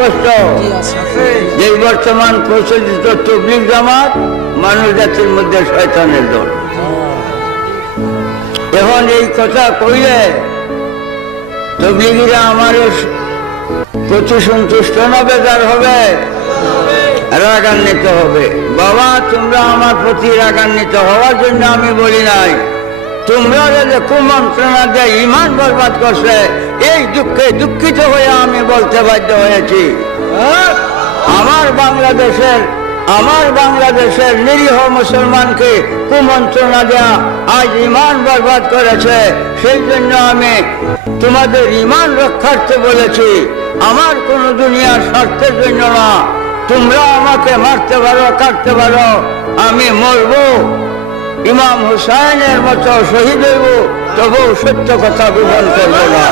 স্পষ্ট যে বর্তমান প্রচলিত তবলিগ জামাত মানব জাতির মধ্যে শয়তানের দল। এখন এই কথা কইলে তবলিগীরা আমার প্রতি সন্তুষ্ট না বেজার হবে, রাগান্বিত হবে। বাবা, তোমরা আমার প্রতি রাগান্বিত হওয়ার জন্য আমি বলি নাই, তোমরা যে কুমন্ত্রণা দিয়ে ইমান বরবাদ করছে এই দুঃখে দুঃখিত হয়ে আমি বলতে বাধ্য হয়েছি। আমার বাংলাদেশের নিরীহ মুসলমানকে কুমন্ত্রণা দেয়া আজ ইমান বরবাদ করেছে, সেই জন্য আমি তোমাদের ইমান রক্ষার্থে বলেছি, আমার কোন দুনিয়ার স্বার্থের জন্য না। তোমরা আমাকে মারতে পারো, কাটতে পারো, আমি মরবো, ইমাম হুসাইনের মতো শহীদ হইব, তবু সত্য কথা গোপন করবো না।